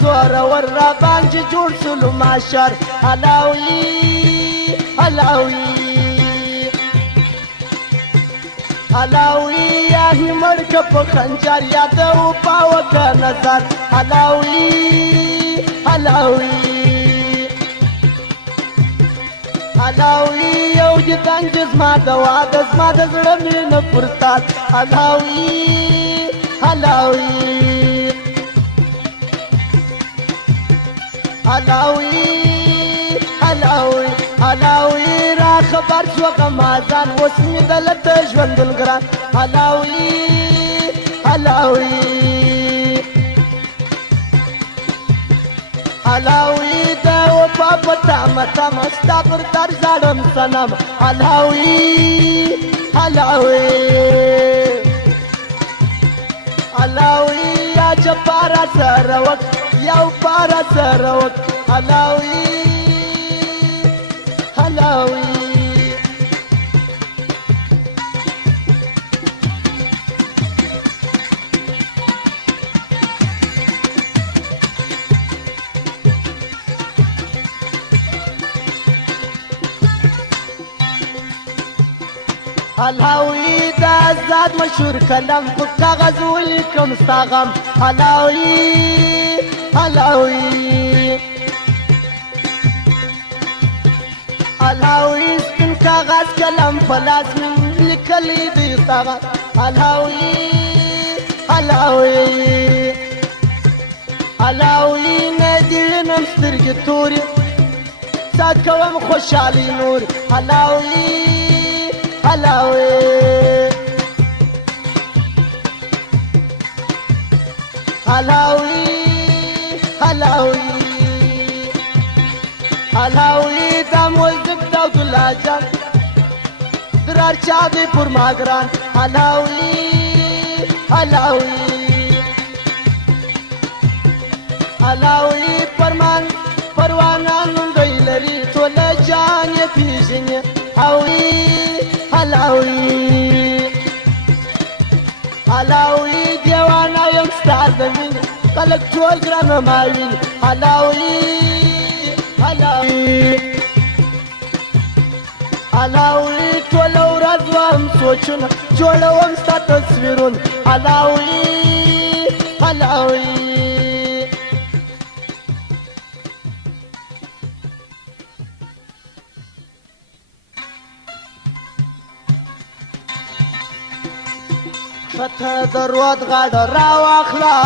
زورور را باندې جوړ سلو ماشر هلاوي هلاوي هلاوي یا مړ که په خنجر یا د وپاوه که نظر هلاوي هلاوي هلاوي یو دیدن چې زما د واده زما د زړه مینه پرستاد هلاوي هلاوي هلاوي هلاوي هلاوي را خبر شو غمازان اوس مې دلته ژوندون ګران هلاوي هلاوي هلاوي د وفا په تامه تامه ستا پر در زاړم صنم هلاوي هلاوي هلاوي یا جباره سره وخت یو پاره سره وخت هلاوي هلاوي هلاوي دا زاد مشهور کلم په کاغذ ولیکم ستا غم هلاوي هلاوي هلاوي سپین کاغذ کلم په لاس مې لیکلی دی ستا غم هلاوي هلاوي هلاوي نه دې وینم سترګې تورې سات کوم خوشحالي نور هلاوي هلاوي هلاوي هلاوي هلاوي دا موزیک دا دلاجان درار چا دی پر ماگران هلاوي هلاوي هلاوي پرمان پروانان دی لري ټول جان یې پیژنې هلاوي هلاوي هلاوي دیوانا یم ستا د مینې خلک ټول ګرانه ما ویني هلاوي هلاوي هلاوي ټوله ورځ وم سوچونه جوړوم ستا تصویرونه هلاوي هلاوي ته درود غاړه راواخله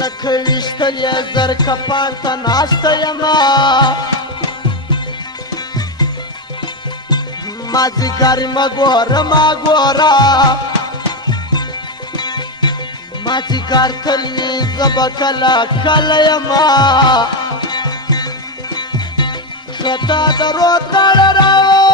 لکه ویشتلې زر کپان ته ناسته یمه مازدیګر مه ګوره ما ګوره مازدیګر تل وي زه به کله کله یمه ښه ته درود غاړه راواخله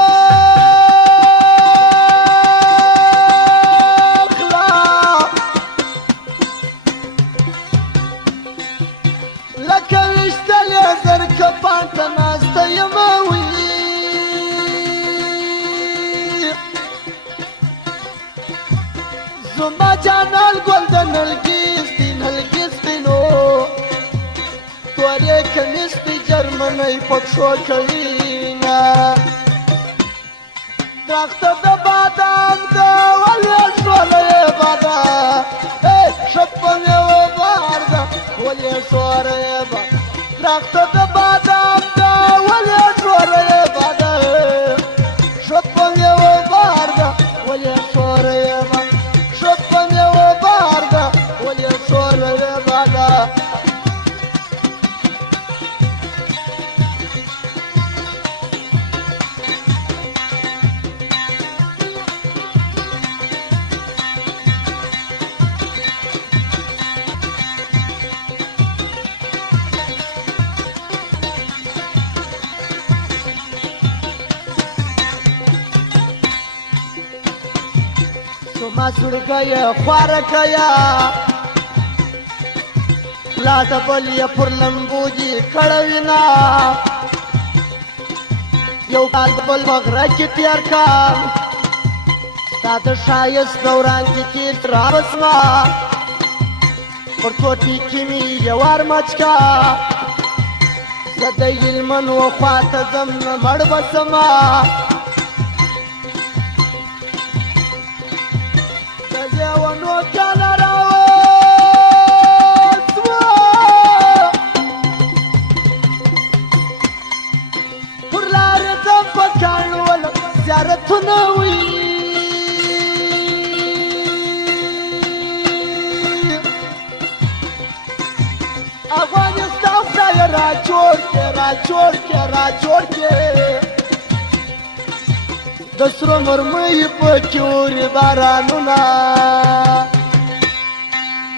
زما جانال ګل د نلګي سپین هلګي سپینو تورې کمیس د جرمنۍ پښو کوینه درخته د بادام د ولې شولې بادا شپه مې وبارده ولې شورې با درخته د بادام د ولې شورې بادا شپه مې وبارده ولې شورې با شپه مې وبارده ولې شورې بادا ما سړګیا خوارکیا لا د بلې پر لمبو دي کړوینا یو کال بل وغره کې تیار کا تا د شایست دوران کې تیر راسما پر ټوټي کې مې جوار مچکا زه د هلمند خواته ځم نه مړ به سمه د لیونو کاله راوسوه پر لارې ځم په کاڼول زیارتونه وي افغانستان خدای را جوړ کې را جوړ کې را جوړ کې د سرو مرمۍ پکې اوري بارانونه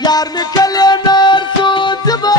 یار مې کلی نر سو زه به